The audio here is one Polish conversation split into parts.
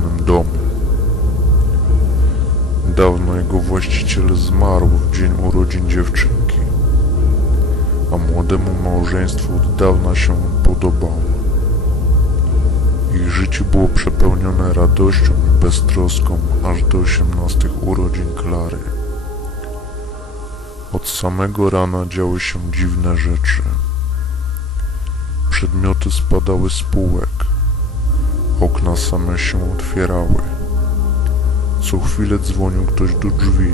rodzinnym domu. Dawno jego właściciel zmarł w dzień urodzin dziewczynki, a młodemu małżeństwu od dawna się podobało. Ich życie było przepełnione radością i beztroską aż do 18 urodzin Klary. Od samego rana działy się dziwne rzeczy. Przedmioty spadały z półek, okna same się otwierały. Co chwilę dzwonił ktoś do drzwi,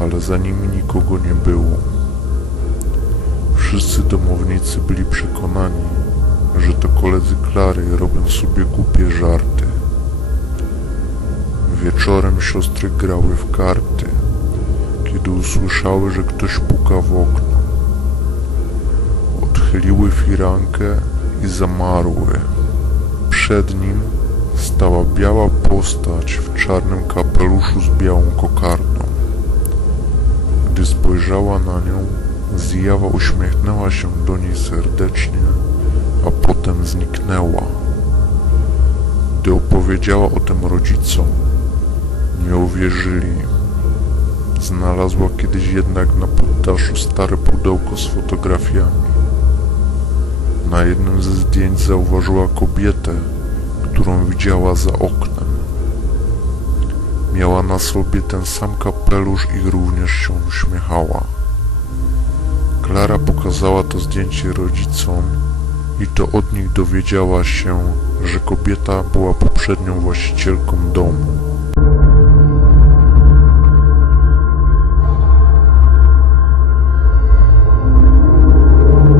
ale za nimi nikogo nie było. Wszyscy domownicy byli przekonani, że to koledzy Klary robią sobie głupie żarty. Wieczorem siostry grały w karty, kiedy usłyszały, że ktoś puka w okno. Odchyliły firankę i zamarły. Przed nim stała biała postać w czarnym kapeluszu z białą kokardą. Gdy spojrzała na nią, zjawa uśmiechnęła się do niej serdecznie, a potem zniknęła. Gdy opowiedziała o tym rodzicom, nie uwierzyli. Znalazła kiedyś jednak na poddaszu stare pudełko z fotografiami. Na jednym ze zdjęć zauważyła kobietę, którą widziała za oknem. Miała na sobie ten sam kapelusz i również się uśmiechała. Klara pokazała to zdjęcie rodzicom i to od nich dowiedziała się, że kobieta była poprzednią właścicielką domu.